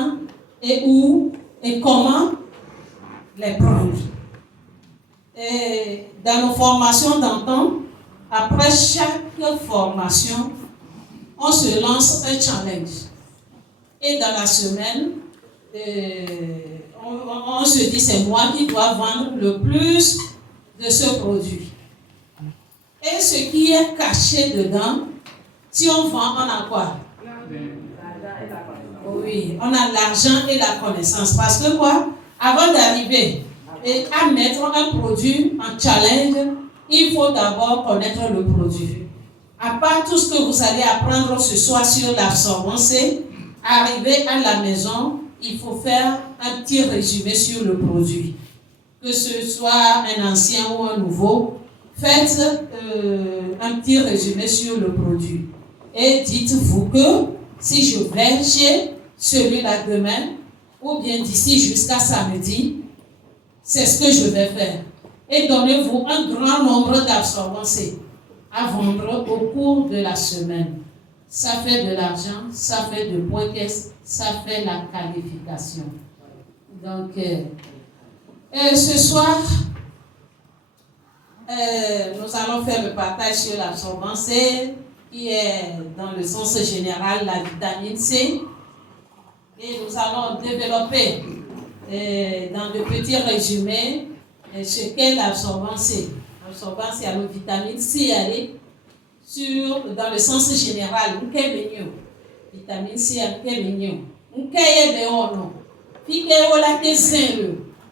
quand et où et comment les prendre. Et dans nos formations d'antan, après chaque formation, on se lance un challenge. Et dans la semaine, on se dit c'est moi qui dois vendre le plus de ce produit. Et ce qui est caché dedans, si on vend, on a quoi? Oui, on a l'argent et la connaissance. Parce que quoi? Avant d'arriver à mettre un produit en challenge, il faut d'abord connaître le produit. À part tout ce que vous allez apprendre ce soir sur l'absorbance, arriver à la maison, il faut faire un petit résumé sur le produit. Que ce soit un ancien ou un nouveau, faites un petit résumé sur le produit. Et dites-vous que si je vais chez celui-là demain, ou bien d'ici jusqu'à samedi, c'est ce que je vais faire. Et donnez-vous un grand nombre d'absorbances à vendre au cours de la semaine. Ça fait de l'argent, ça fait de points caisse, ça fait la qualification. Donc, ce soir, nous allons faire le partage sur l'absorbance qui est dans le sens général la vitamine C. Et nous allons développer dans de petits résumés ce qu'est l'absorbance. L'absorbance, il y a la vitamine C, dans le sens général. Vitamine C,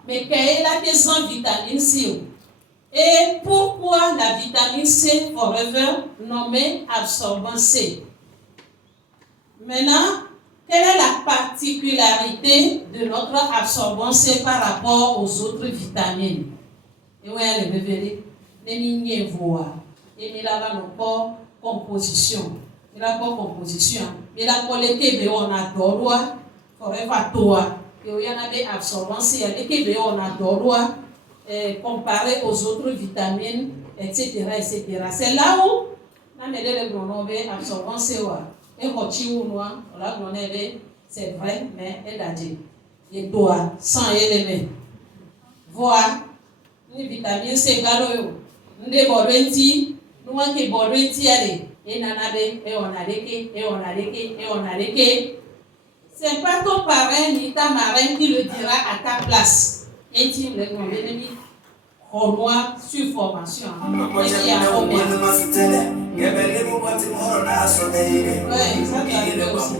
mais vitamine C. Et pourquoi la vitamine C forever nommée absorbance C? Maintenant, quelle est la particularité de notre absorbance C par rapport aux autres vitamines? Et oui, elle est révélée. Les voix. Et il a encore composition. Il a pas composition. Il a collecté, on a droit. Forever toi. Et il y en a des absorbances. Il y a des qui on a droit. Comparé aux autres vitamines, etc. etc. C'est là où on a les pronommés absorbance. Et c'est vrai, mais elle a dit. Et toi, sans éléments. Voir, les vitamines C, nous borenti, nous qui borenti, et nanabe, et on a les et on a les et on a les. C'est pas ton parrain ni ta marraine qui le dira à ta place. Et tu me l'as au moins sur formation. Et qui a combien? Oui, ça doit arriver aussi.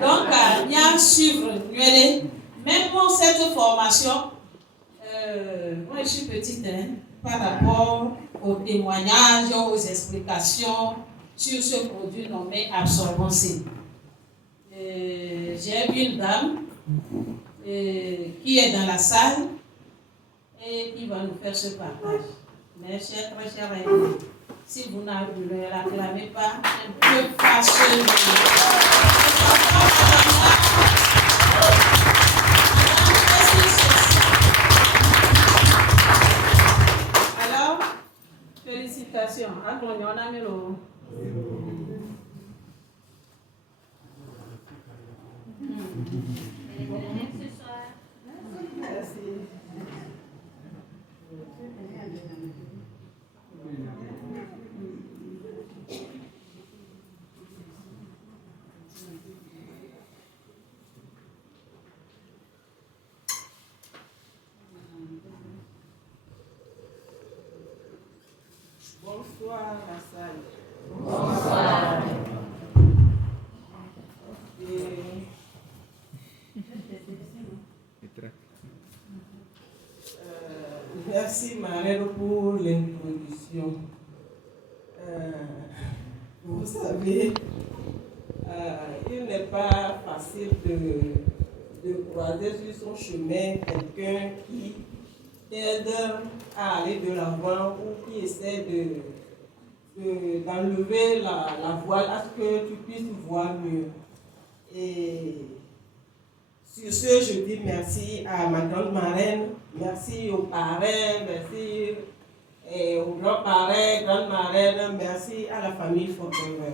Donc, il y a un suivre. Même pour cette formation, moi je suis petite par rapport aux témoignages, aux explications sur ce produit nommé absorbance. J'ai vu une dame qui est dans la salle et qui va nous faire ce partage. Mais très chers amis, si vous ne l'acclamez pas, un peu fâcheux. Alors, félicitations. Merci. Bonsoir la salle. Bonsoir. Merci Marelle pour l'introduction. Vous savez, il n'est pas facile de croiser sur son chemin quelqu'un qui t'aide à aller de l'avant ou qui essaie d'enlever la voile à ce que tu puisses voir mieux. Et Sur ce, je dis merci à ma grande marraine, merci aux parrains, merci aux grands-parrains, grandes marraines, merci à la famille Forever.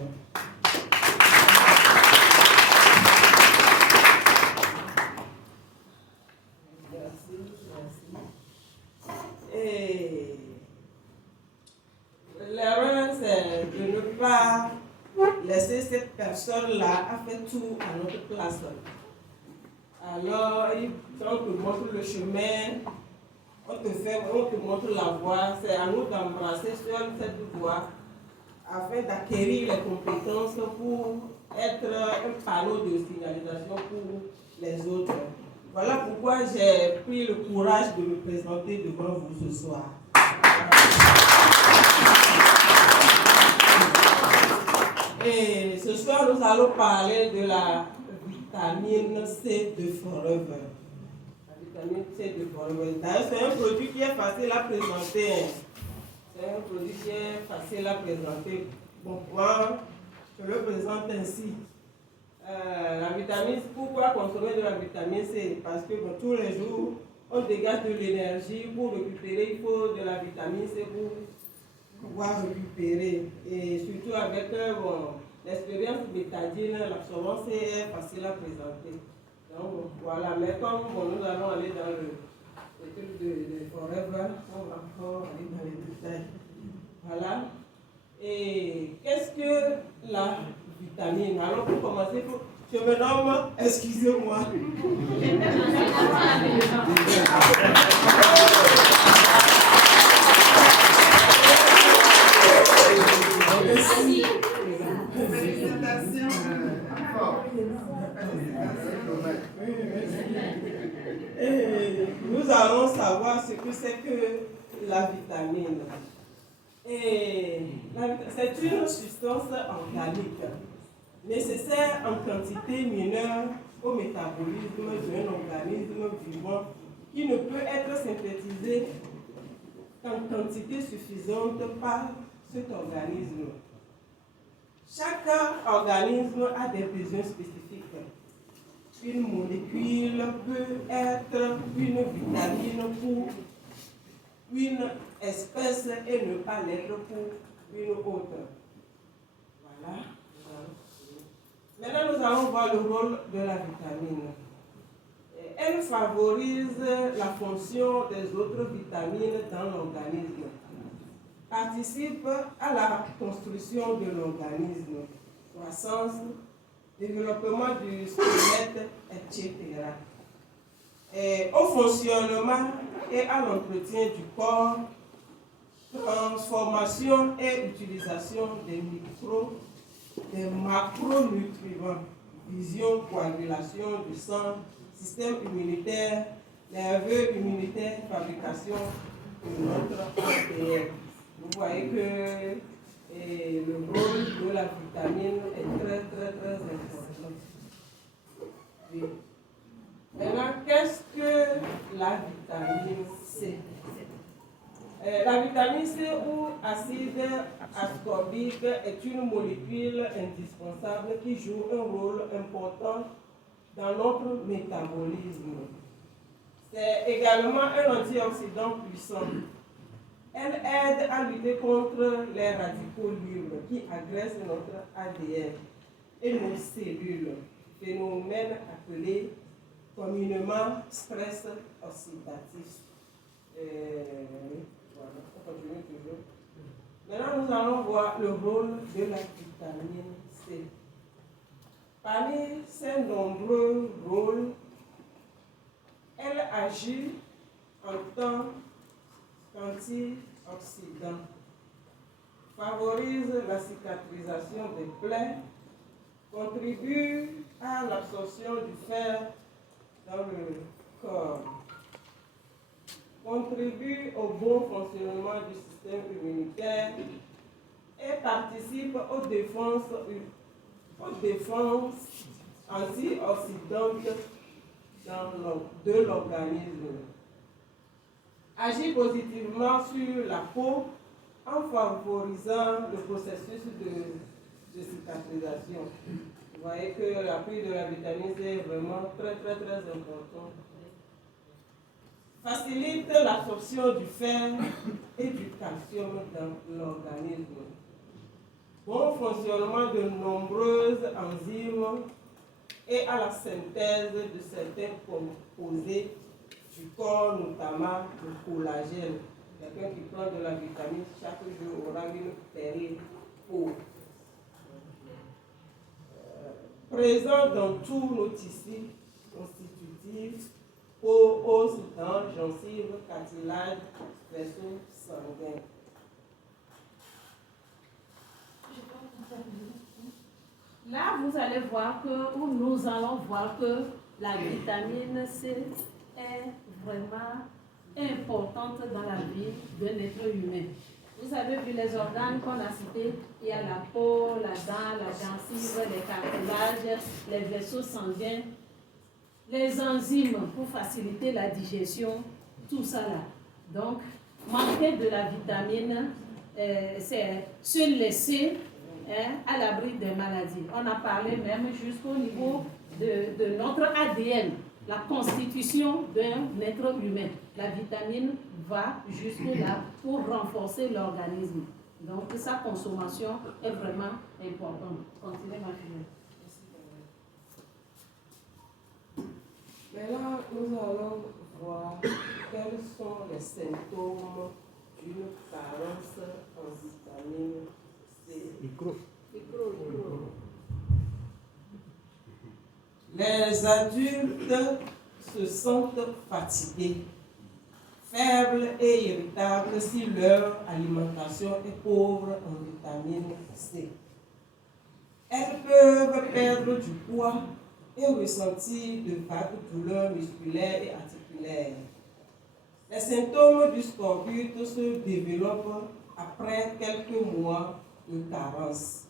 Et l'erreur, c'est de ne pas laisser cette personne-là a fait tout à notre place. Alors, quand on te montre le chemin, on te montre la voie, c'est à nous d'embrasser seul cette voie afin d'acquérir les compétences pour être un panneau de signalisation pour les autres. Voilà pourquoi j'ai pris le courage de me présenter devant vous ce soir. Et ce soir, nous allons parler de la vitamine C de Forever. La vitamine C de Forever. D'ailleurs, c'est un produit qui est facile à présenter. C'est un produit qui est facile à présenter. Bon, moi, je le présente ainsi. La vitamine C, pourquoi consommer de la vitamine C? Parce que bon, tous les jours, on dégage de l'énergie. Pour récupérer, il faut de la vitamine C pour pouvoir récupérer. Et surtout avec l'expérience bétadine, l'absorbance est facile à présenter. Donc voilà, mais comme nous allons aller dans le truc de Forever, on va encore aller dans les détails. Voilà. Et qu'est-ce que la vitamine? Alors pour commencer, je me nomme, excusez-moi. Nous allons savoir ce que c'est que la vitamine. C'est une substance organique nécessaire en quantité mineure au métabolisme d'un organisme vivant qui ne peut être synthétisé en quantité suffisante par cet organisme. Chaque organisme a des besoins spécifiques. Une molécule peut être une vitamine pour une espèce et ne pas l'être pour une autre. Voilà. Maintenant, nous allons voir le rôle de la vitamine. Elle favorise la fonction des autres vitamines dans l'organisme, participe à la construction de l'organisme, croissance, développement du squelette, etc. Et au fonctionnement et à l'entretien du corps, transformation et utilisation des macronutriments, vision, coagulation du sang, système immunitaire, nerveux immunitaire, fabrication de notre ADN. Vous voyez que le rôle de la vitamine est très important. Oui. Maintenant, qu'est-ce que la vitamine C? La vitamine C ou acide ascorbique est une molécule indispensable qui joue un rôle important dans notre métabolisme. C'est également un antioxydant puissant. Elle aide à lutter contre les radicaux libres qui agressent notre ADN et nos cellules, phénomène appelé communément stress oxydatif. Voilà, on continue toujours. Maintenant, nous allons voir le rôle de la vitamine C. Parmi ses nombreux rôles, elle agit en tant qu'antioxydant, favorise la cicatrisation des plaies, contribue à l'absorption du fer dans le corps, contribue au bon fonctionnement du système immunitaire et participe aux défenses antioxydantes de l'organisme. Agit positivement sur la peau en favorisant le processus de cicatrisation. Vous voyez que l'appui de la vitamine C est vraiment très important. Facilite l'absorption du fer et du calcium dans l'organisme. Bon fonctionnement de nombreuses enzymes et à la synthèse de certains composés du corps, notamment le collagène. Quelqu'un qui prend de la vitamine chaque jour aura une péri-peau. Présent dans tous nos tissus constitutifs, peau, os, dents, gencives, cartilage, vaisseaux sanguins. Là, vous allez voir que, ou nous allons voir que la vitamine C est vraiment importante dans la vie d'un être humain. Vous avez vu les organes qu'on a cités, il y a la peau, la dent, la gencive, les cartilages, les vaisseaux sanguins, les enzymes pour faciliter la digestion, tout ça là. Donc, manquer de la vitamine, c'est se laisser à l'abri des maladies. On a parlé même jusqu'au niveau de notre ADN, la constitution d'un être humain. La vitamine va jusque-là pour renforcer l'organisme. Donc, sa consommation est vraiment importante. Continuez, ma fille. Maintenant, nous allons voir quels sont les symptômes d'une carence en vitamine C. Les adultes se sentent fatigués, faibles et irritables si leur alimentation est pauvre en vitamine C. Elles peuvent perdre du poids et ressentir de vagues douleurs musculaires et articulaires. Les symptômes du scorbut se développent après quelques mois de carence.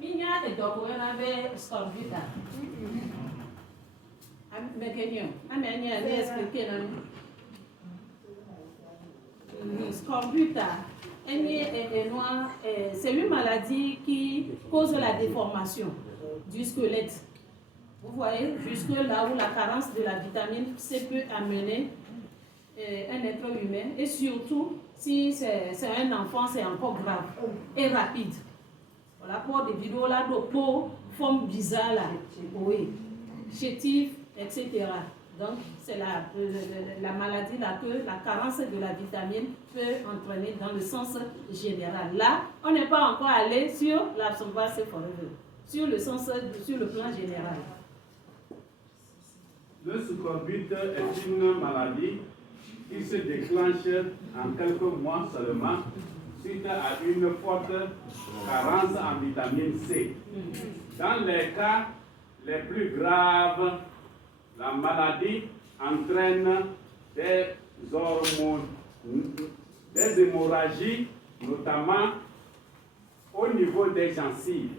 Minya et Dokoena be scorbut. Scorbut, c'est une maladie qui cause la déformation du squelette. Vous voyez, jusque là où la carence de la vitamine C peut amener un être humain, et surtout si c'est un enfant, c'est encore grave et rapide. Voilà, pour des vidéos là de peau, forme bizarre là, oui, chétif, etc. Donc, c'est la maladie là que la carence de la vitamine peut entraîner dans le sens général. Là, on n'est pas encore allé sur l'absorbance forever, sur le plan général. Le scorbut est une maladie qui se déclenche en quelques mois seulement suite à une forte carence en vitamine C. Dans les cas les plus graves, la maladie entraîne des hémorragies, notamment au niveau des gencives,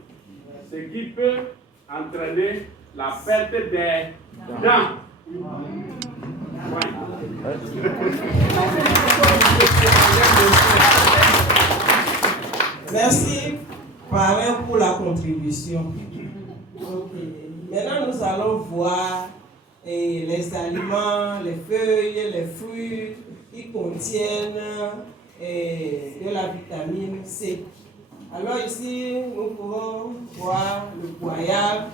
ce qui peut entraîner la perte des dents. Merci, parrain, pour la contribution. Maintenant, nous allons voir les aliments, les feuilles, les fruits qui contiennent de la vitamine C. Alors ici, nous pouvons voir le goyave,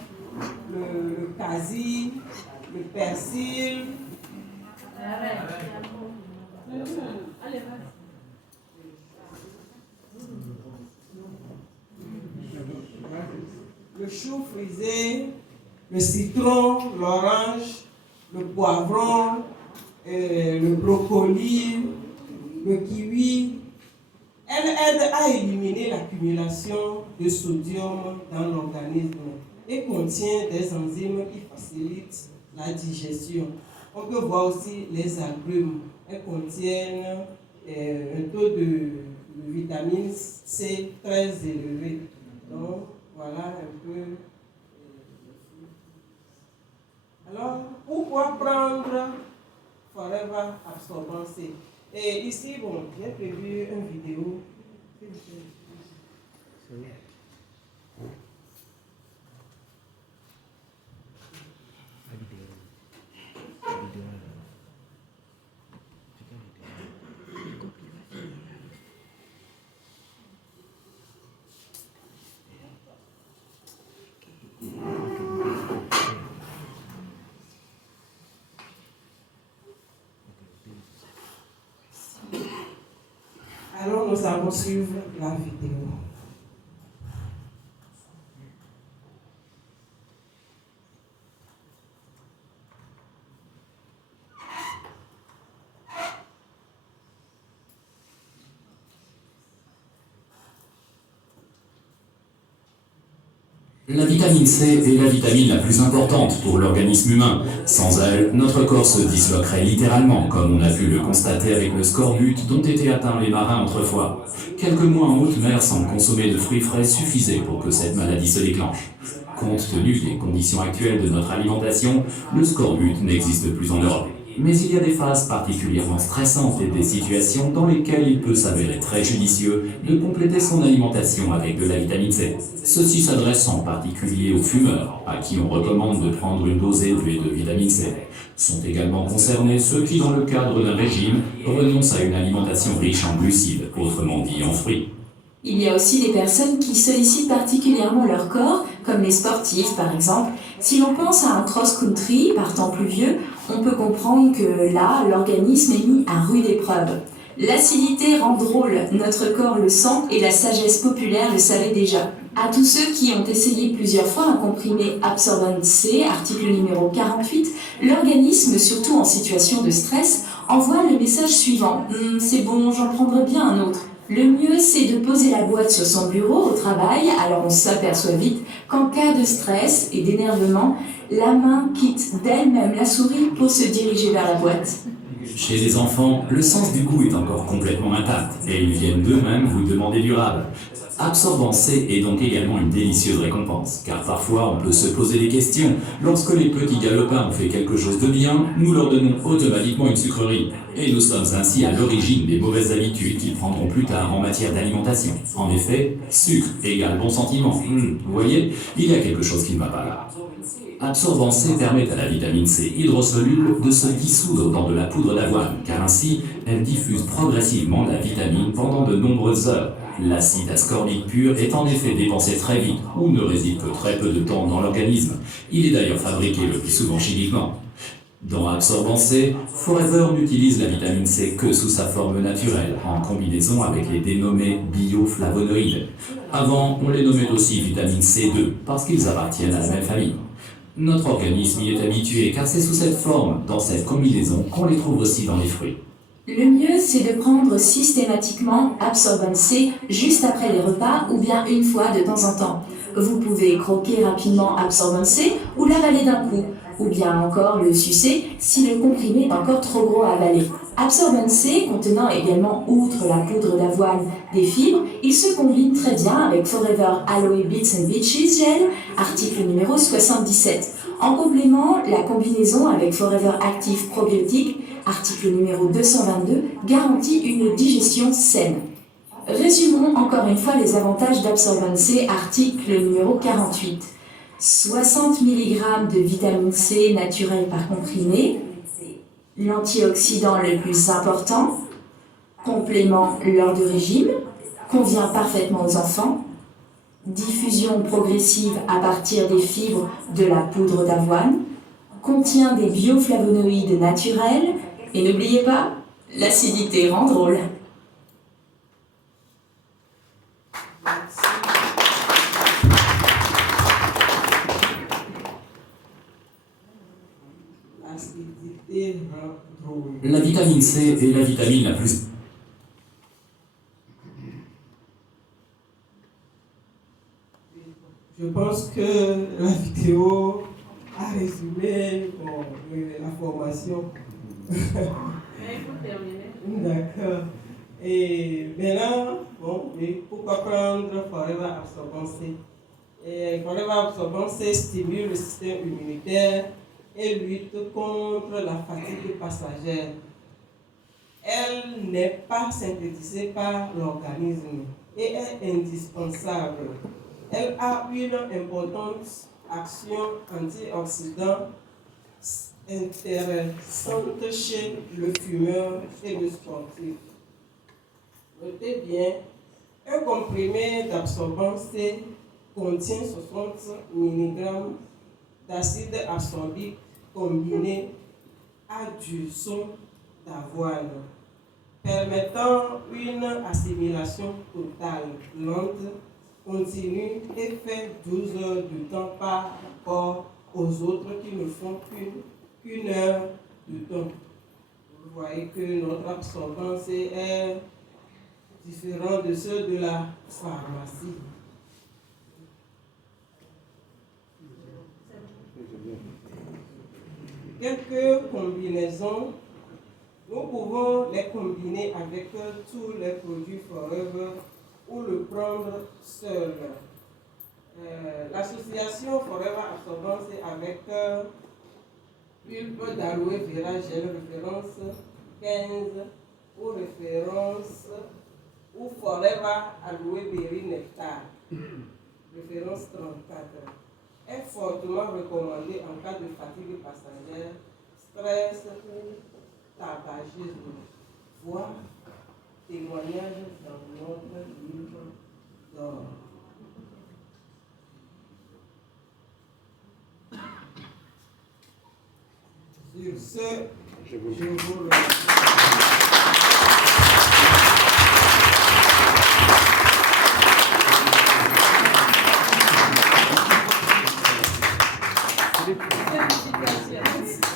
le quasi, le persil. Le chou frisé, le citron, l'orange, le poivron, le brocoli, le kiwi. Elle aide à éliminer l'accumulation de sodium dans l'organisme et contient des enzymes qui facilitent la digestion. On peut voir aussi les agrumes. Elles contiennent un taux de vitamine C très élevé. Donc, voilà un peu. Alors, pourquoi prendre Forever Absorbant C? Et ici, bon, j'ai prévu une vidéo Alors nous allons suivre la vidéo. La vitamine C est la vitamine la plus importante pour l'organisme humain. Sans elle, notre corps se disloquerait littéralement, comme on a pu le constater avec le scorbut dont étaient atteints les marins autrefois. Quelques mois en haute mer sans consommer de fruits frais suffisaient pour que cette maladie se déclenche. Compte tenu des conditions actuelles de notre alimentation, le scorbut n'existe plus en Europe. Mais il y a des phases particulièrement stressantes et des situations dans lesquelles il peut s'avérer très judicieux de compléter son alimentation avec de la vitamine C. Ceci s'adresse en particulier aux fumeurs, à qui on recommande de prendre une dose élevée de vitamine C. Sont également concernés ceux qui, dans le cadre d'un régime, renoncent à une alimentation riche en glucides, autrement dit en fruits. Il y a aussi des personnes qui sollicitent particulièrement leur corps, comme les sportifs par exemple. Si l'on pense à un cross-country par temps pluvieux, on peut comprendre que là, l'organisme est mis à rude épreuve. L'acidité rend drôle, notre corps le sent et la sagesse populaire le savait déjà. À tous ceux qui ont essayé plusieurs fois un comprimé Absorbent C, article numéro 48, l'organisme, surtout en situation de stress, envoie le message suivant. C'est bon, j'en prendrai bien un autre. Le mieux, c'est de poser la boîte sur son bureau au travail, alors on s'aperçoit vite qu'en cas de stress et d'énervement, la main quitte d'elle-même la souris pour se diriger vers la boîte. Chez les enfants, le sens du goût est encore complètement intact et ils viennent d'eux-mêmes vous demander du rab. Absorbent C est donc également une délicieuse récompense, car parfois on peut se poser des questions. Lorsque les petits galopins ont fait quelque chose de bien, nous leur donnons automatiquement une sucrerie. Et nous sommes ainsi à l'origine des mauvaises habitudes qu'ils prendront plus tard en matière d'alimentation. En effet, sucre égale bon sentiment. Vous voyez, il y a quelque chose qui ne va pas là. Absorbent C permet à la vitamine C hydrosoluble de se dissoudre dans de la poudre d'avoine, car ainsi, elle diffuse progressivement la vitamine pendant de nombreuses heures. L'acide ascorbique pur est en effet dépensé très vite, ou ne réside que très peu de temps dans l'organisme. Il est d'ailleurs fabriqué le plus souvent chimiquement. Dans Absorbent C, Forever n'utilise la vitamine C que sous sa forme naturelle, en combinaison avec les dénommés bioflavonoïdes. Avant, on les nommait aussi vitamine C2, parce qu'ils appartiennent à la même famille. Notre organisme y est habitué, car c'est sous cette forme, dans cette combinaison, qu'on les trouve aussi dans les fruits. Le mieux, c'est de prendre systématiquement Absorbent C juste après les repas ou bien une fois de temps en temps. Vous pouvez croquer rapidement Absorbent C ou l'avaler d'un coup, ou bien encore le sucer si le comprimé est encore trop gros à avaler. Absorbent C contenant également, outre la poudre d'avoine, des fibres, il se combine très bien avec Forever Aloe Bits and Beaches Gel, article numéro 77. En complément, la combinaison avec Forever Active Probiotique, article numéro 222, garantit une digestion saine. Résumons encore une fois les avantages d'Absorbent C, article numéro 48. 60 mg de vitamine C naturelle par comprimé, l'antioxydant le plus important, complément lors du régime, convient parfaitement aux enfants, diffusion progressive à partir des fibres de la poudre d'avoine, contient des bioflavonoïdes naturels, et n'oubliez pas, l'acidité rend drôle. L'acidité rend drôle. La vitamine C est la vitamine la plus... Je pense que la vidéo a résumé la formation. Il faut terminer. D'accord. Et maintenant, pourquoi prendre Forever Absorbent C? Forever Absorbent C stimule le système immunitaire et lutte contre la fatigue passagère. Elle n'est pas synthétisée par l'organisme. et est indispensable. Elle a une importante action antioxydante intéressante chez le fumeur et le sportif. Notez bien, un comprimé d'absorbant C contient 60 mg d'acide ascorbique combiné à du son d'avoine, permettant une assimilation totale, lente, continue et fait 12 heures de temps par rapport aux autres qui ne font qu'une heure de temps. Vous voyez que notre absorbance est différent de ceux de la pharmacie. Quelques combinaisons, nous pouvons les combiner avec tous les produits Forever ou le prendre seul. L'association Forever Absorbance avec pulpe d'aloe vera gel référence 15 ou référence ou Forever Aloe Berry Nectar référence 34 est fortement recommandé en cas de fatigue passagère, stress ou tabagisme. Voir témoignage dans notre livre d'or. Sur ce, je vous remercie.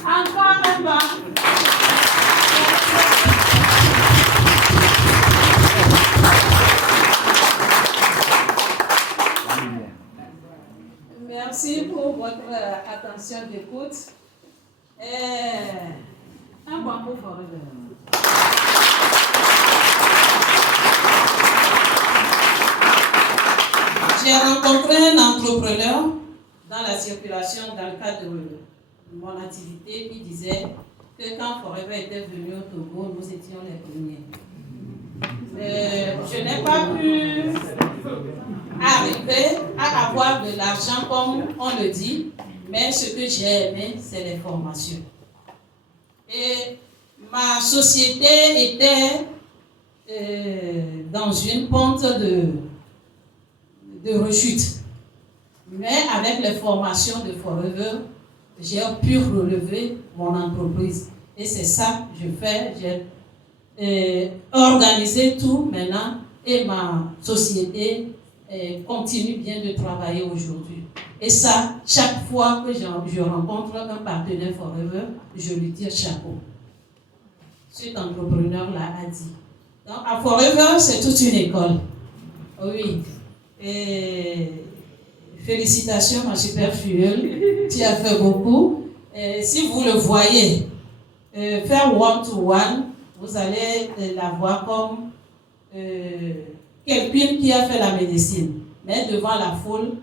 Encore un banc. Merci pour votre attention d'écoute. Un banc pour Forever. J'ai rencontré un entrepreneur dans la circulation dans le cadre de mon activité qui disait que quand Forever était venu au Togo, nous étions les premiers. Je n'ai pas pu arriver à avoir de l'argent comme on le dit, mais ce que j'ai aimé, c'est les formations. Et ma société était dans une pente de rechute. Mais avec les formations de Forever, j'ai pu relever mon entreprise. Et c'est ça que je fais. J'ai organisé tout maintenant et ma société continue bien de travailler aujourd'hui. Et ça, chaque fois que je rencontre un partenaire Forever, je lui dis chapeau. Cet entrepreneur-là a dit. Donc, à Forever, c'est toute une école. Oui. Et félicitations, ma super fuel. Tu as fait beaucoup. Et si vous le voyez, faire one-to-one, vous allez la voir comme quelqu'un qui a fait la médecine. Mais devant la foule,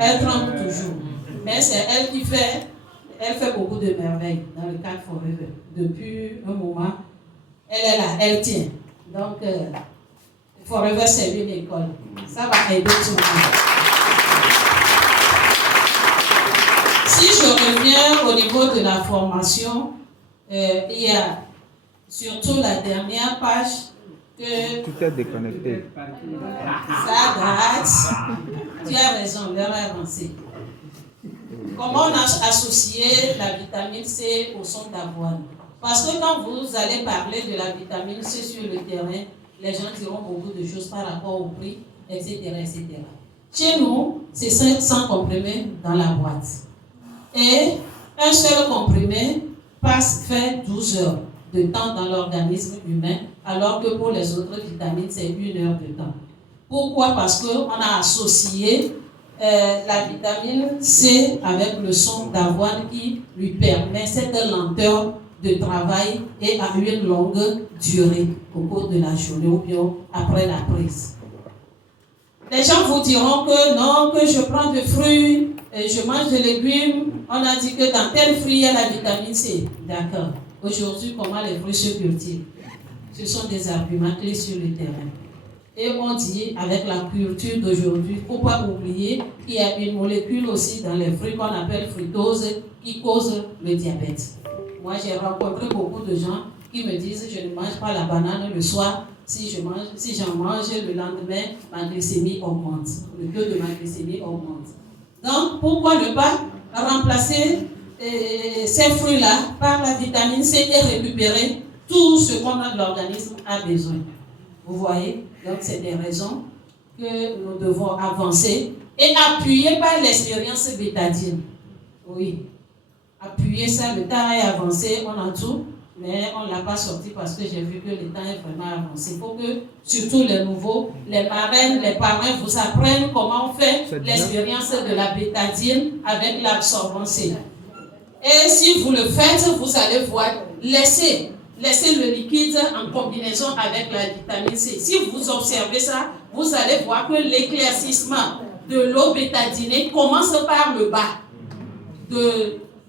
elle tremble toujours. Mais c'est elle qui fait, elle fait beaucoup de merveilles dans le cadre Forever. Depuis un moment, elle est là, elle tient. Donc, Forever, c'est une école. Ça va aider tout le monde. Si je reviens au niveau de la formation, il y a surtout la dernière page que... Tout est déconnecté. Ça date. Tu as raison, l'heure est avancée. Comment on a associé la vitamine C au son d'avoine? Parce que quand vous allez parler de la vitamine C sur le terrain, les gens diront beaucoup de choses par rapport au prix, etc. etc. Chez nous, c'est 500 comprimés dans la boîte. Et un seul comprimé fait 12 heures de temps dans l'organisme humain, alors que pour les autres vitamines, c'est 1 heure de temps. Pourquoi? Parce qu'on a associé la vitamine C avec le son d'avoine qui lui permet cette lenteur de travail et à une longue durée au cours de la journée ou bien après la prise. Les gens vous diront que non, que je prends des fruits, je mange des légumes. On a dit que dans tel fruit, il y a la vitamine C. D'accord. Aujourd'hui, comment les fruits se cultivent? Ce sont des arguments clés sur le terrain. Et on dit, avec la culture d'aujourd'hui, pourquoi oublier qu'il y a une molécule aussi dans les fruits qu'on appelle fructose qui cause le diabète. Moi, j'ai rencontré beaucoup de gens qui me disent, je ne mange pas la banane le soir. Si j'en mange le lendemain, ma glycémie augmente. Le taux de ma glycémie augmente. Donc, pourquoi ne pas remplacer ces fruits-là par la vitamine C et récupérer tout ce qu'on a de l'organisme a besoin. Vous voyez? Donc, c'est des raisons que nous devons avancer et appuyer par l'expérience bétadine. Oui. Appuyer ça, le temps est avancé, on a tout, mais on ne l'a pas sorti parce que j'ai vu que le temps est vraiment avancé. Il faut que, surtout les nouveaux, les marraines, les parrains vous apprennent comment on fait l'expérience de la bétadine avec l'absorbance C. Et si vous le faites, vous allez voir, laissez le liquide en combinaison avec la vitamine C. Si vous observez ça, vous allez voir que l'éclaircissement de l'eau bétadinée commence par le bas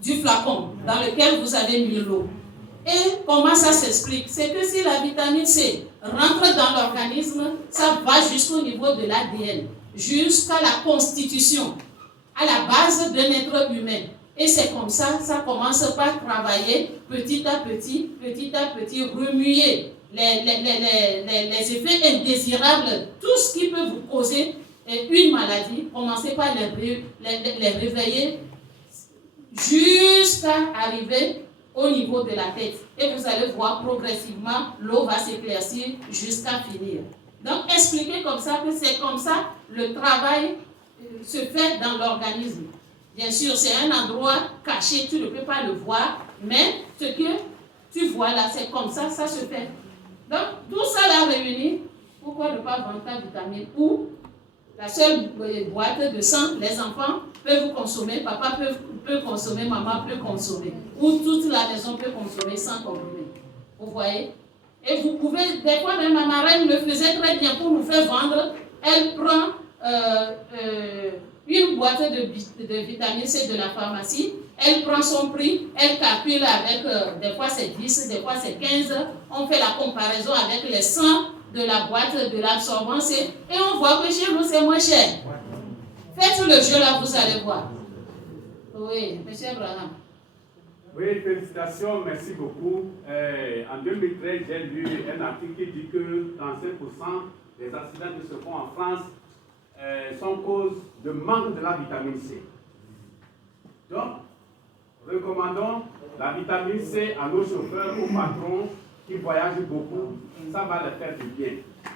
du flacon dans lequel vous avez mis l'eau. Et comment ça s'explique? C'est que si la vitamine C rentre dans l'organisme, ça va jusqu'au niveau de l'ADN, jusqu'à la constitution, à la base d'un être humain. Et c'est comme ça, ça commence par travailler petit à petit, remuer les effets indésirables, tout ce qui peut vous causer une maladie. Commencez par les réveiller jusqu'à arriver au niveau de la tête. Et vous allez voir progressivement, l'eau va s'éclaircir jusqu'à finir. Donc, expliquez comme ça que c'est comme ça le travail se fait dans l'organisme. Bien sûr, c'est un endroit caché, tu ne peux pas le voir, mais ce que tu vois là, c'est comme ça, ça se fait. Donc, tout ça là réuni, pourquoi ne pas vendre ta vitamine? Ou la seule boîte de sang, les enfants peuvent consommer, papa peut consommer, maman peut consommer. Ou toute la maison peut consommer sans comprimé. Vous voyez? Et vous pouvez, des fois même ma marraine le faisait très bien pour nous faire vendre. Elle prend une boîte de vitamine C de la pharmacie, elle prend son prix, elle calcule avec, des fois c'est 10, des fois c'est 15, on fait la comparaison avec les 100 de la boîte de l'absorbance et on voit que chez nous c'est moins cher. Faites le jeu là, vous allez voir. Oui, monsieur Abraham. Oui, félicitations, merci beaucoup. En 2013, j'ai lu un article qui dit que 35% des accidents qui se font en France sont cause de manque de la vitamine C. Donc, recommandons la vitamine C à nos chauffeurs, aux patrons qui voyagent beaucoup. Ça va leur faire du bien.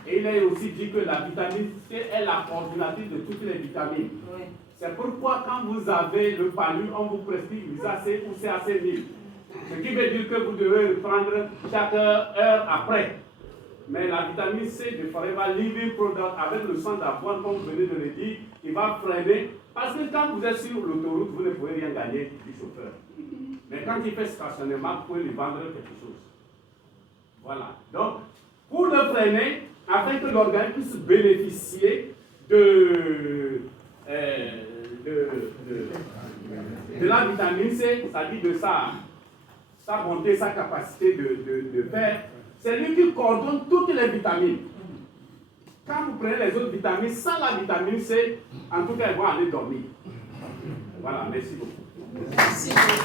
Et il est aussi dit que la vitamine C est la coordinatrice de toutes les vitamines. Oui. C'est pourquoi quand vous avez le palu, on vous prescrit USAC ou CAC1000. Ce qui veut dire que vous devez le prendre chaque heure après. Mais la vitamine C de Forever Living Product avec le sang d'avoine, comme vous venez de le dire, il va freiner. Parce que quand vous êtes sur l'autoroute, vous ne pouvez rien gagner du chauffeur. Mais quand il fait stationnement, vous pouvez lui vendre quelque chose. Voilà. Donc, pour le freiner, afin que l'organisme puisse bénéficier de la vitamine C, c'est-à-dire de sa bonté, sa capacité de faire, c'est lui qui coordonne toutes les vitamines. Quand vous prenez les autres vitamines, sans la vitamine C, en tout cas, elles vont aller dormir. Voilà, merci beaucoup. Merci beaucoup.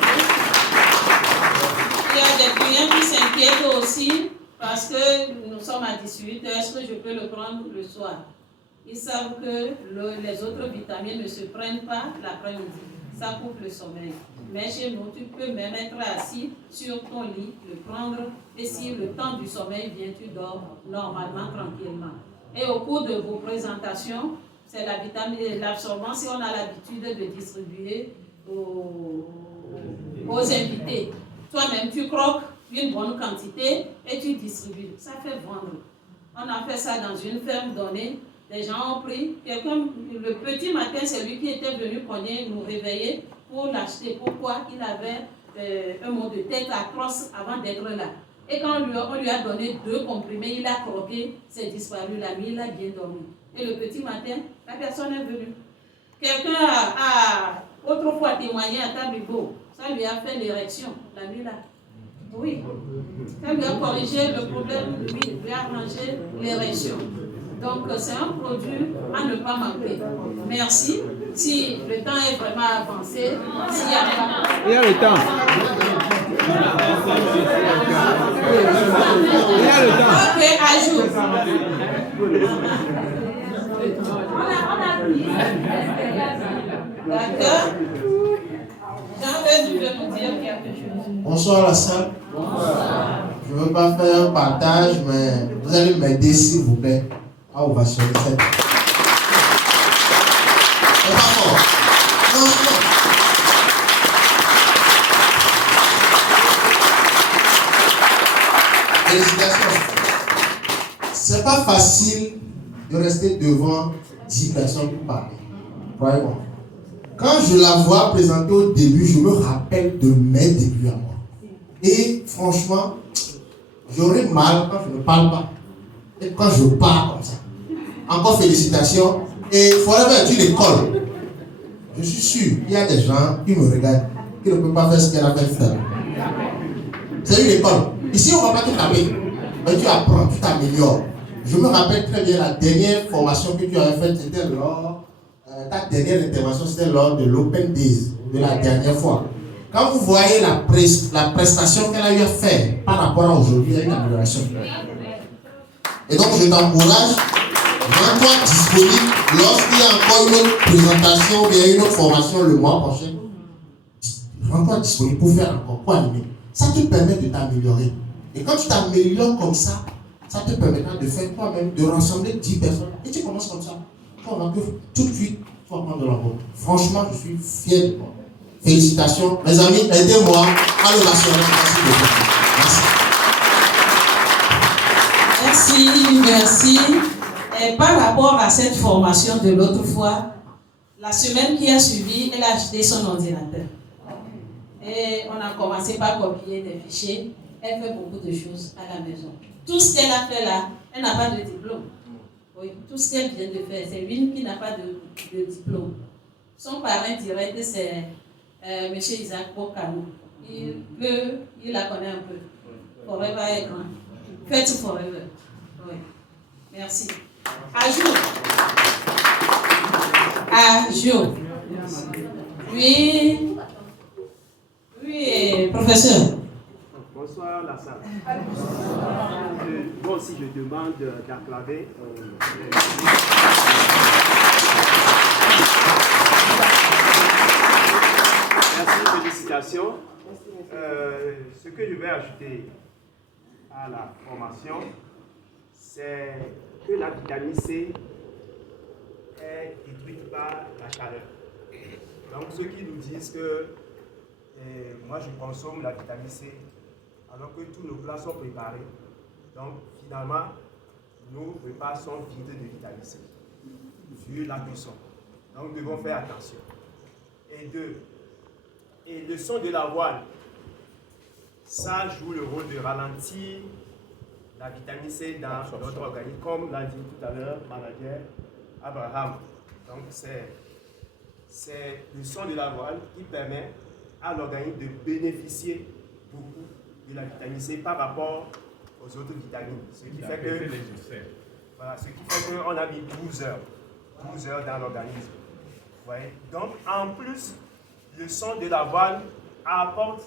Il y a des clients qui s'inquiètent aussi parce que nous sommes à 18h. Est-ce que je peux le prendre le soir? Ils savent que les autres vitamines ne se prennent pas l'après-midi. Ça coupe le sommeil. Mais chez nous, tu peux même être assis sur ton lit, le prendre, et si le temps du sommeil vient, tu dors normalement, tranquillement. Et au cours de vos présentations, c'est la vitamine, l'absorbance, si on a l'habitude de distribuer aux invités. Toi-même, tu croques une bonne quantité et tu distribues. Ça fait vendre. On a fait ça dans une ferme donnée. Les gens ont pris. Quelqu'un, le petit matin, c'est lui qui était venu cogner, nous réveiller pour l'acheter. Pourquoi? Il avait un mot de tête atroce avant d'être là. Et quand on lui a donné 2 comprimés, il a croqué, c'est disparu la nuit, il a bien dormi. Et le petit matin, la personne est venue. Quelqu'un a autrefois témoigné à Tabigo. Ça lui a fait l'érection la nuit là. Oui. Ça lui a corrigé le problème, lui a arrangé l'érection. Donc, c'est un produit à ne pas manquer. Merci. Si le temps est vraiment avancé, s'il n'y a pas... Il y a le temps. Il y a le temps. Ok, ajoute. D'accord. Jean-Baptiste, tu veux nous dire quelque chose? Bonsoir la salle. Bonsoir. Je ne veux pas faire un partage, mais vous allez m'aider s'il vous plaît à ovationner cette. C'est pas fort. Non, non. Félicitations. C'est pas facile de rester devant 10 personnes pour parler. Croyez-moi. Quand je la vois présenter au début, je me rappelle de mes débuts à moi. Et franchement, j'aurais mal quand je ne parle pas. Et quand je parle comme ça. Encore félicitations. Et Forever est une école. Je suis sûr, il y a des gens qui me regardent, qui ne peuvent pas faire ce qu'elle a fait tout à l'heure. C'est une école. Ici, on ne va pas te taper. Mais tu apprends, tu t'améliores. Je me rappelle très bien la dernière formation que tu avais faite, c'était lors... ta dernière intervention, c'était lors de l'Open Days, de la dernière fois. Quand vous voyez la prestation qu'elle a eu à faire par rapport à aujourd'hui, il y a une amélioration. Et donc, je t'encourage, rends-toi disponible lorsqu'il y a encore une autre présentation ou bien une autre formation le mois prochain. Rends-toi disponible pour faire encore, pour animer. Ça te permet de t'améliorer. Et quand tu t'améliores comme ça te permettra de faire toi-même, de rassembler 10 personnes. Et tu commences comme ça. On va tout de suite prendre de la route. Franchement, je suis fier de toi. Félicitations. Mes amis, aidez-moi à le national. Merci. Merci. Et par rapport à cette formation de l'autre fois, la semaine qui a suivi, elle a acheté son ordinateur. Et on a commencé par copier des fichiers. Elle fait beaucoup de choses à la maison. Tout ce qu'elle a fait là, elle n'a pas de diplôme. Oui, tout ce qu'elle vient de faire, c'est une qui n'a pas de diplôme. Son parrain direct, c'est M. Isaac Bokanou. Il la connaît un peu. Forever est grand. Faites Forever. Oui. Merci. Ajoute. Oui. Oui, professeur. Bonsoir la salle. Moi aussi je demande d'acclamer. Merci, félicitations. Ce que je vais ajouter à la formation, c'est que la vitamine C est détruite par la chaleur. Donc ceux qui nous disent que moi je consomme la vitamine C alors que tous nos plats sont préparés. Donc finalement, nos repas sont vides de vitamine C, vu la cuisson. Donc nous devons faire attention. Et le son de l'avoine, ça joue le rôle de ralentir la vitamine C dans notre organisme, comme l'a dit tout à l'heure manager Abraham. Donc c'est le son de l'avoine qui permet à l'organisme de bénéficier beaucoup de la vitamine C par rapport aux autres vitamines. Ce qui fait que, voilà, ce qui fait qu'on a mis 12 heures dans l'organisme. Ouais. Donc, en plus, le son de l'avoine apporte,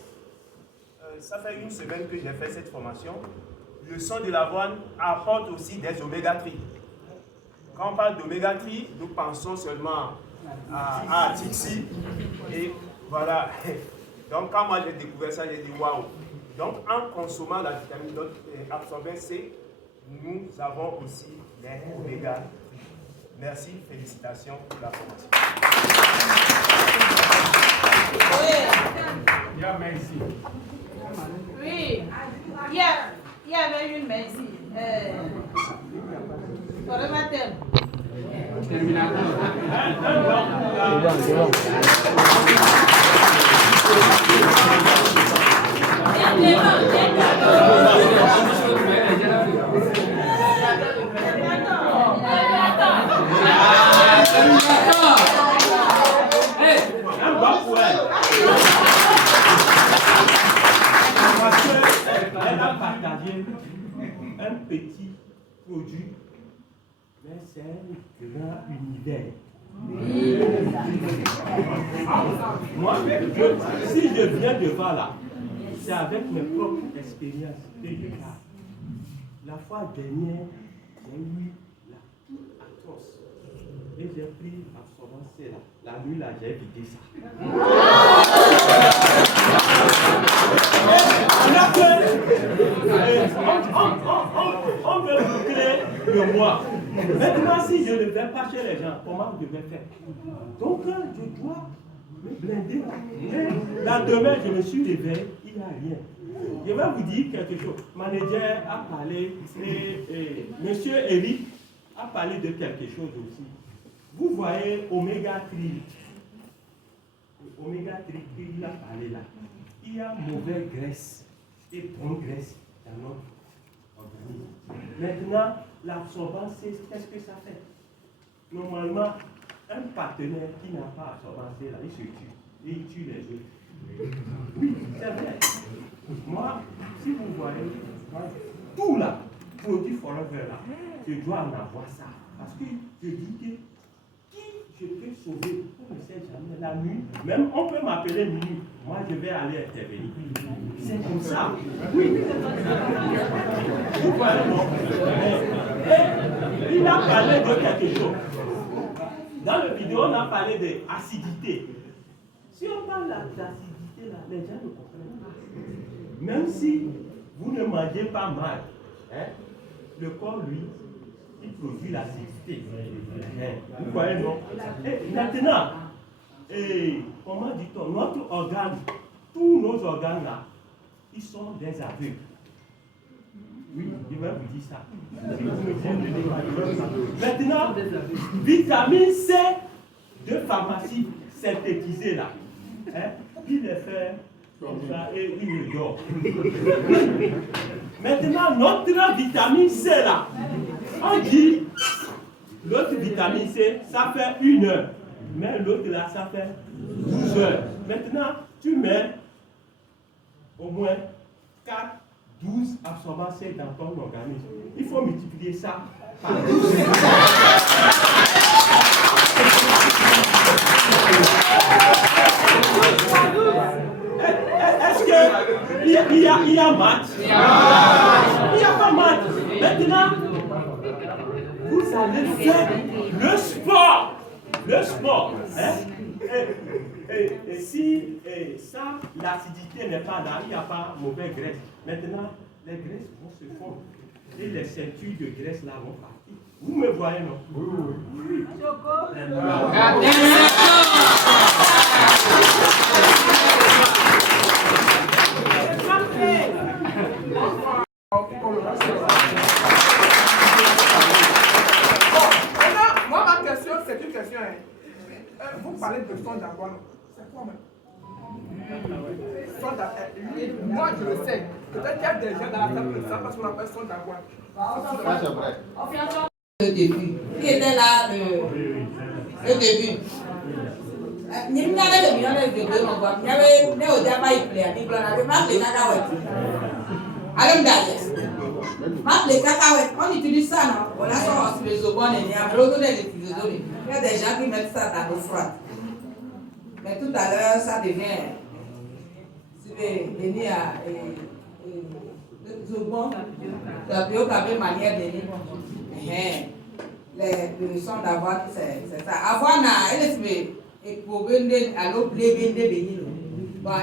ça fait une semaine que j'ai fait cette formation, le son de l'avoine apporte aussi des oméga-3. Quand on parle d'oméga-3, nous pensons seulement à Tixi. Et voilà. Donc, quand moi j'ai découvert ça, j'ai dit waouh. Donc, en consommant la vitamine absorbée C, nous avons aussi les oméga. Merci, félicitations pour la formation. Oui. Merci. Oui. Il y avait une merci. Forever. Elle a partagé un petit produit, mais c'est un grand univers. Moi, si je viens devant là, c'est avec mes propres expériences de l'État. La fois dernière, j'ai eu la toux atroce. Et j'ai pris l'absorbance là. La nuit là, j'ai vidé ça. On veut boucler le mois. Maintenant, si je ne vais pas chez les gens, comment je vais faire? Donc, je dois me blinder. Et là, demain, je me suis réveillé, il n'y a rien. Je vais vous dire quelque chose. Manager a parlé, et monsieur Eric a parlé de quelque chose aussi. Vous voyez Oméga 3. Oméga 3, il a parlé là. Il y a mauvaise graisse et bonne graisse dans notre organisme. Maintenant, l'absorbance, qu'est-ce que ça fait? Normalement, un partenaire qui n'a pas absorbance là, il se tue. Et il tue les autres. Oui, c'est vrai. Moi, si vous voyez, tout là, produit forever là, je dois en avoir ça. Parce que je dis que qui je peux sauver, on ne sait jamais la nuit. Même on peut m'appeler minuit, moi je vais aller intervenir. C'est comme ça. Oui. Vous voyez, non? Et il a parlé de quelque chose. Dans la vidéo, on a parlé d'acidité. Si on parle d'acidité, là, les gens ne comprennent pas. Même si vous ne mangez pas mal, hein, le corps, lui, il produit l'acidité. Vous voyez, non? Et maintenant, comment dit-on? Notre organe, tous nos organes là, ils sont des aveugles. Oui, je vais vous dire ça. Si vous me dites, maintenant, vitamine C de pharmacie synthétisée là, hein, il les fait comme ça et il le dort. Maintenant, notre vitamine C là, on dit, l'autre vitamine C, ça fait 1 heure. Mais l'autre là, ça fait 12 heures. Maintenant, tu mets au moins 12 absorbants C dans ton organisme. Il faut multiplier ça par 12. Est-ce qu'il y a match? Il n'y a pas match. Maintenant, vous allez faire le sport. Le sport. Hein? Et si ça, l'acidité n'est pas là, il n'y a pas mauvaise graisse. Maintenant, les graisses vont se fondre. Et les ceintures de graisse là vont partir. Vous me voyez, non? Oui. Moi, ma question, c'est une question. Vous parlez de son d'avoine. C'est quoi même? Moi, je le sais. Peut-être qu'il y a des gens dans la salle de ça parce qu'on appelle son d'avoine. Ça, c'est vrai. Le début. Qui était là le début? Il y avait des millions de vidéos, il y avait des odeurs, il y avait pas les cacahuètes. Allez, d'ailleurs. Les cacahuètes, on utilise ça, non? On a ça sur les obons, il y a l'autre il y a des gens qui mettent ça dans l'eau froide. Mais tout à l'heure, ça devient. C'est venu à. Les obons, la plus haute manière de venir. Le son d'avoir, c'est ça. Avant, elle est et pour venir à l'eau, les bénis.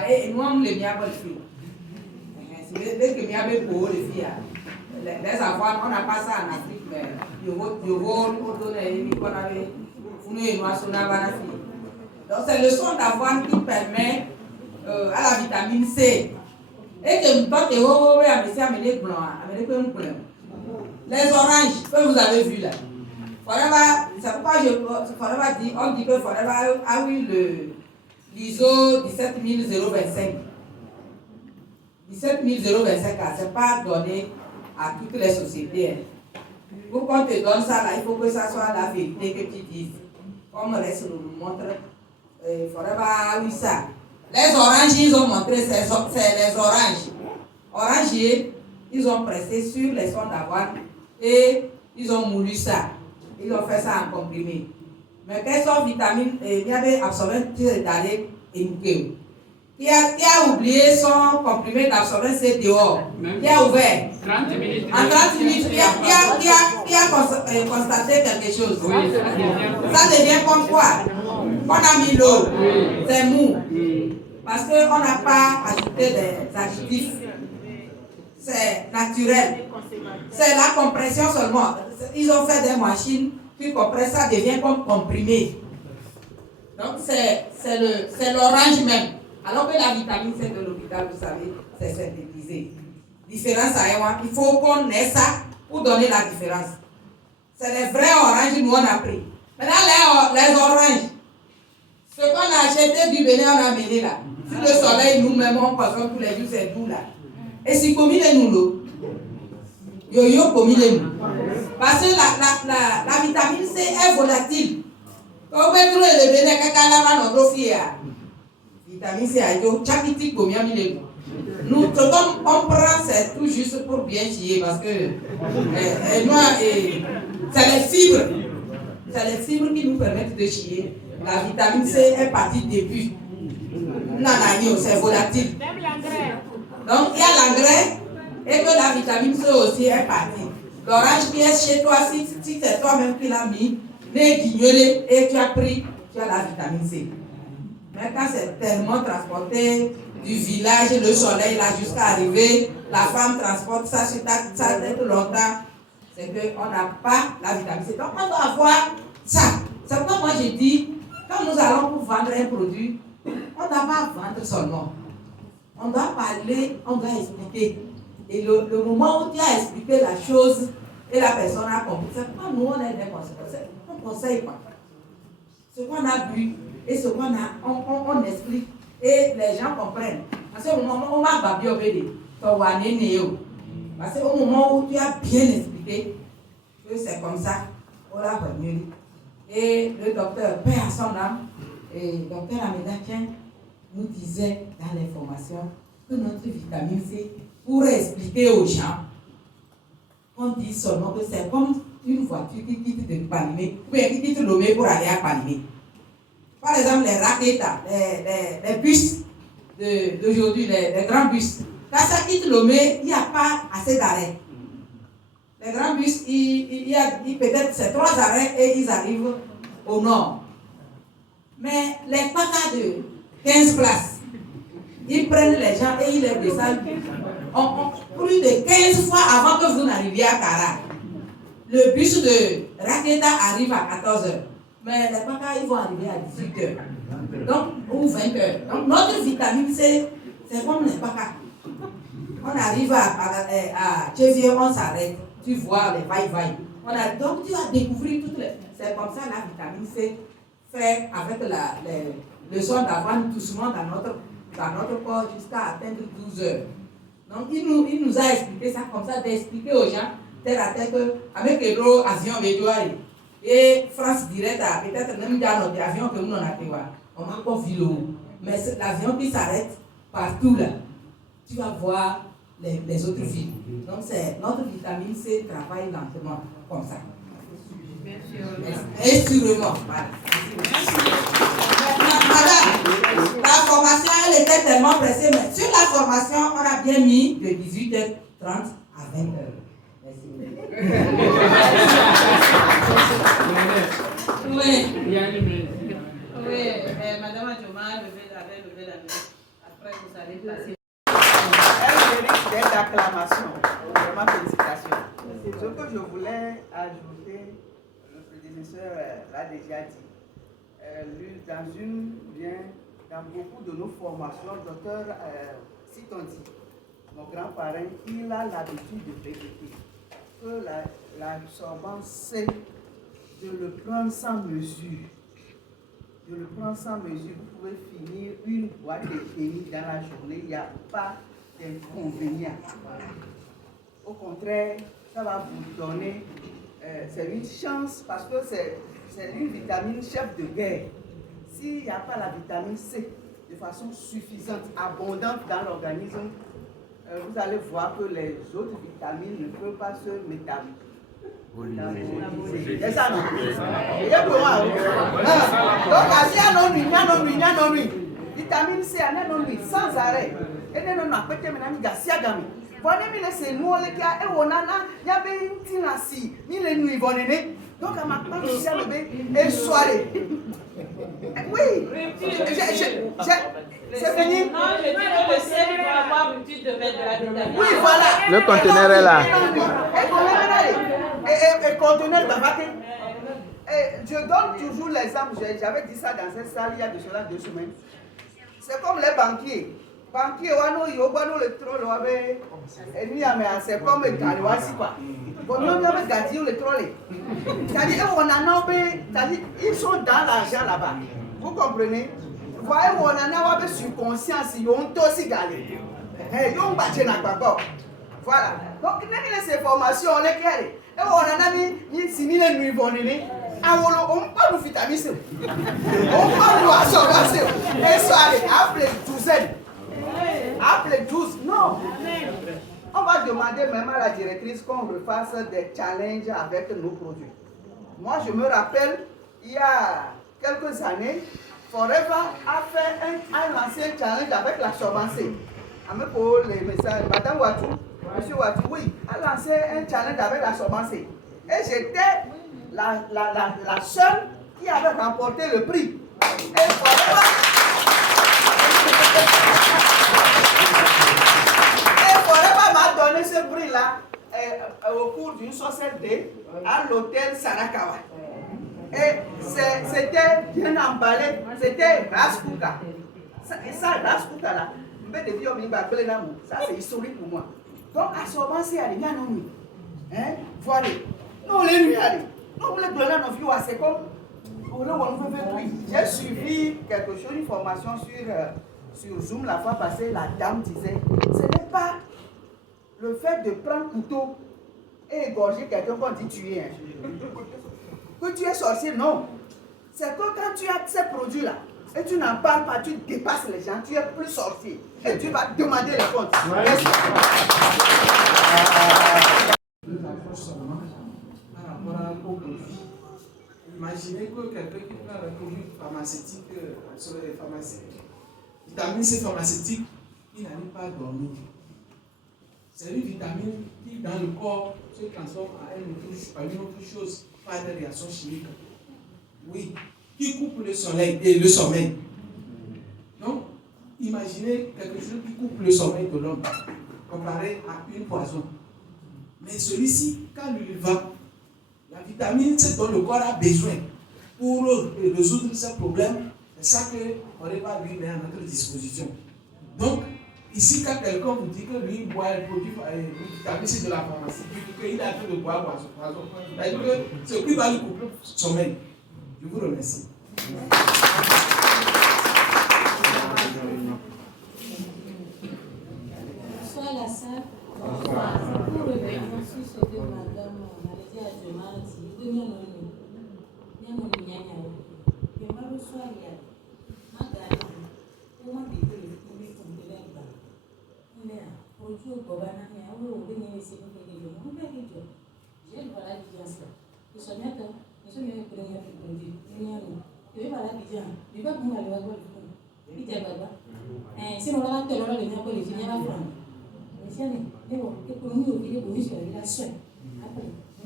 Et nous, on les miens pour le fil. C'est dès que nous avons pour les filles. Les avoines, on n'a pas ça en Afrique, mais il donc c'est le son d'avoine qui permet à la vitamine C. Et que nous avons amené blanc. Les oranges que vous avez vu là. C'est pourquoi on dit que Forever a eu l'ISO 17025. 17025, ce n'est pas donné à toutes les sociétés. Pour qu'on te donne ça, là, il faut que ça soit la vérité que tu dises. Comme reste nous montre, Forever a eu ça. Les oranges, ils ont montré, c'est les oranges. Orangiers, ils ont pressé sur les sons d'avoine et ils ont moulu ça. ils ont fait ça en comprimé. Mais quelles sont les vitamines, il y avait absorbé d'aller et qui a oublié son comprimé d'absorbance C dehors, qui a ouvert 30 minutes. en 30 minutes, qui a constaté quelque chose. Oui, Ça devient comme quoi? On a mis l'eau, c'est mou. Parce qu'on n'a pas ajouté des additifs. C'est naturel. C'est la compression seulement. Ils ont fait des machines qui compressent, ça devient comme comprimé. Donc c'est l'orange même. Alors que la vitamine C de l'hôpital, vous savez, c'est synthétisé. Différence à Ewa, il faut qu'on ait ça pour donner la différence. C'est les vrais oranges, nous on a pris. Maintenant, les oranges, ce qu'on a acheté du Bénin, on a amené là. Si le soleil nous-mêmes, on consomme tous les jours, c'est doux là. Et si combien nous l'eau? Yo-yo, combien nous? Parce que la vitamine C est volatile. Quand vous trouvez le Bénin, quand on a vitamine C, chaque combien nous? Nous, on prend, c'est tout juste pour bien chier parce que c'est les fibres. C'est les fibres qui nous permettent de chier. La vitamine C est partie depuis. C'est volatile. Même l'engrais. Donc il y a l'engrais et que la vitamine C aussi est partie. L'orange qui est chez toi, si c'est toi-même qui l'as mis, les guignolés et tu as pris, tu as la vitamine C. Mais quand c'est tellement transporté du village, le soleil là jusqu'à arriver, la femme transporte ça sur ça tête longtemps, c'est qu'on n'a pas la vitamine C. Donc on doit avoir ça. C'est pourquoi moi j'ai dit, quand nous allons pour vendre un produit, on ne doit pas vendre seulement. On doit parler, on doit expliquer. Et le moment où tu as expliqué la chose et la personne a compris, c'est pourquoi nous on est des conseils. On conseille pas. Ce qu'on a bu et ce qu'on a, on explique et les gens comprennent. Parce qu'au moment où on m'a babi au BD, parce qu'au moment où tu as bien expliqué que c'est comme ça, on l'a revenu. Et le docteur, paix à son âme, et le docteur Amédakien nous disait dans l'information que notre vitamine C, pour expliquer aux gens, on dit seulement que c'est comme une voiture qui quitte de Panimé, ou bien qui quitte Lomé pour aller à Panimé. Par exemple, les raquetas, les bus d'aujourd'hui, les grands bus. Quand ça quitte Lomé, il n'y a pas assez d'arrêts. Les grands bus, il y a peut-être c'est 3 arrêts et ils arrivent au nord. Mais les patas de 15 places, ils prennent les gens et ils les descendent plus de 15 fois avant que vous n'arriviez à Kara. Le bus de Raketa arrive à 14h. Mais les patas, ils vont arriver à 18h. Donc, ou 20h. Donc, notre vitamine C, c'est comme les patas. On arrive à Tchévier, on s'arrête. Tu vois les vaille-vaille. Donc, tu vas découvrir toutes les... C'est comme ça la vitamine C fait avec le son d'avant doucement dans notre corps jusqu'à atteindre 12 heures. Donc, il nous a expliqué ça comme ça, d'expliquer aux gens, tel à tel que, avec le gros avion Bédouari et France Direct, peut-être même dans notre avion que nous on a fait, on a encore vu l'eau. Mais c'est l'avion qui s'arrête partout là. Tu vas voir les autres villes. Donc, c'est notre vitamine C travaille lentement comme ça. Et sûrement. Voilà. Madame, la formation, elle était tellement pressée, mais sur la formation, on a bien mis de 18h30 à 20h. Oui, Madame Adjoma avait levé la main. Après, vous allez passer. Elle mérite d'être acclamation. Vraiment, félicitations. Ce que je voulais ajouter, le prédécesseur l'a déjà dit. Dans beaucoup de nos formations, docteur Sitondi, mon grand-parent, il a l'habitude de répéter que l'absorbance, c'est de le prendre sans mesure. De le prendre sans mesure, vous pouvez finir une boîte de chéri dans la journée, il n'y a pas d'inconvénient. Au contraire, ça va vous donner, c'est une chance parce que c'est une vitamine chef de guerre. S'il n'y a pas la vitamine C de façon suffisante, abondante dans l'organisme, vous allez voir que les autres vitamines ne peuvent pas se C'est ça, non? Il y a pour moi. Donc, si il y a non-nuit. Vitamine C, il y a non-nuit, sans arrêt. Et non, non, peut-être maintenant, il y a siagami. Voilà, mais c'est nous, les gars, et on a, il y a une tinassi, ni les nuits, bon, donc, à ma part, je suis levé et soirée. Oui, c'est fini. Non, je dis que le ciel doit avoir l'habitude de mettre de la vitamine. Oui, voilà. Le conteneur est là. Et conteneur d'avaté. Je donne toujours l'exemple, j'avais dit ça dans cette salle il y a de cela 2 semaines. C'est comme les banquiers. Banquier, c'est comme le Kaliwasi, quoi. C'est-à-dire, ils sont dans l'argent là-bas. Vous comprenez? Vous voyez, on en a sur conscience, ils ont aussi gagné. Ils ont battu la baba. Voilà. Donc, ces formations, on est clair. Et on en a mis 6 000 nuits bonnes. On parle de vitamine C. On parle de assorbation. Et ça, appelez 12. Appelez 12. Non. On va demander même à la directrice qu'on refasse des challenges avec nos produits. Moi, je me rappelle, il y a quelques années, Forever a fait un lancé un challenge avec la Sobancé. Pour les messages, Madame Watou, Monsieur Watou, oui, a lancé un challenge avec la Sobancé. Et j'étais la seule qui avait remporté le prix. Et Forever m'a donné ce prix-là au cours d'une société à l'hôtel Sarakawa. Et c'était bien emballé, c'était Raskuka. Et ça, Raskuka là, ça c'est historique pour moi. Donc, à ce moment, c'est allé, voilà. Non, les nuits, allez. Non, vous les donnez à nos vieux, c'est comme. J'ai suivi quelque chose, une formation sur Zoom la fois passée. La dame disait ce n'est pas le fait de prendre couteau et égorger quelqu'un qu'on dit tuer. Que tu es sorcier, non. C'est que quand tu as ces produits-là et tu n'en parles pas, tu dépasses les gens, tu es plus sorcier. Et tu vas demander les comptes. Merci. Imaginez que quelqu'un qui prend le produit pharmaceutique sur les pharmacies, vitamine C pharmaceutique, il n'arrive pas à dormir. C'est une vitamine qui, dans le corps, se transforme en une autre chose, par des réactions chimiques. Oui, qui coupe le soleil et le sommeil. Donc, imaginez quelque chose qui coupe le sommeil de l'homme, comparé à une poison. Mais celui-ci, quand il va, la vitamine C dont le corps a besoin pour résoudre ces problèmes, c'est ça qu'on va lui mettre à notre disposition. Donc, ici, quand quelqu'un vous dit que lui boit un produit vitamine C de la pharmacie, qu'il a fait de boire ce poison, c'est-à-dire que c'est lui qui va lui couper le sommeil. Je vous remercie. Bonsoir la salle. Bonsoir. Pour revenir sur ce que madame Marie Adjema dit, de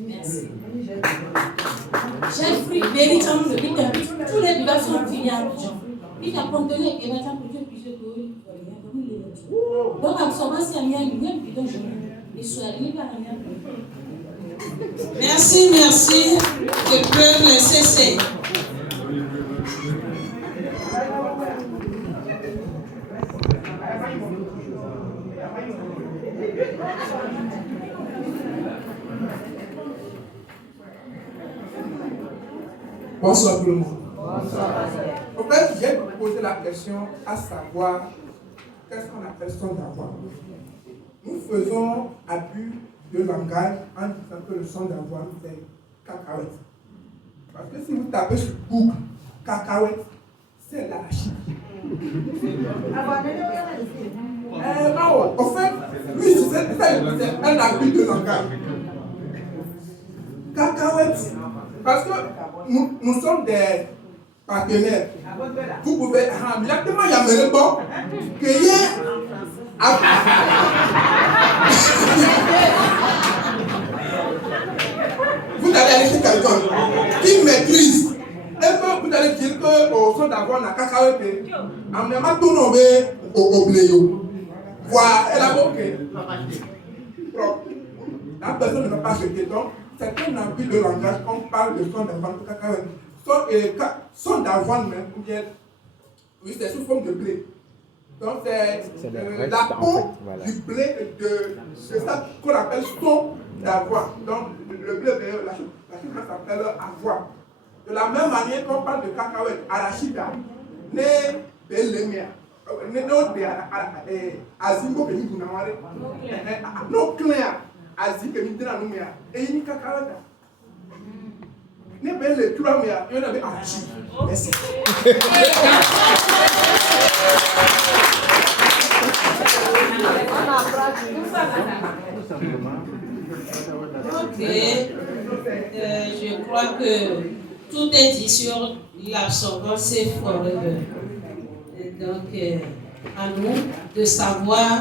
Merci. Chaque fruit véritable, tous les bidons sont finis à l'argent. Il a contenu et il va t'apporter plusieurs théories. Donc, absorbant, c'est un lien bidon jaune. Et soit libre à un lien. Merci, merci. Je peux me cesser. Bonsoir tout le monde. Bonsoir. En fait, j'ai posé la question à savoir qu'est-ce qu'on appelle son d'avoir. Nous faisons abus de langage en disant que le son d'avoir c'est cacahuète. Parce que si vous tapez sur Google cacahuète, c'est l'arachide. En fait, oui, c'est un abus de langage. cacahuètes. Parce que nous sommes des partenaires. Vous pouvez. Exactement, il y a un bon que vous allez aller chez quelqu'un qui maîtrise. Et que vous allez dire qu'au son d'avoir un cacahuète, en même temps, tout le monde au bléo. Voilà, elle a ok. La personne ne va pas acheter. Donc, c'est un abus de langage quand on parle de son d'avoine de cacahuète. Son d'avoine même, ou bien, oui, c'est sous forme de blé. Donc, c'est la peau du blé de ça qu'on appelle son d'avoine. Donc, le blé, la chose s'appelle avoine. De la même manière qu'on parle de cacahuète, arachida, né belemia, né de azimbo que nous avons, non clair, azimbo que nous avons, et il y a cacahuète. Né belle, tu vas me, il y en avait arachide. Merci. Ok, je crois que tout est dit sur l'absorbance Safe Forever. Donc, à nous de savoir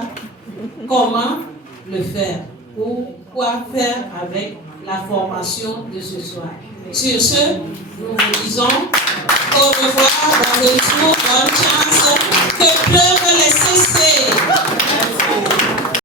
comment le faire ou quoi faire avec la formation de ce soir. Sur ce, nous vous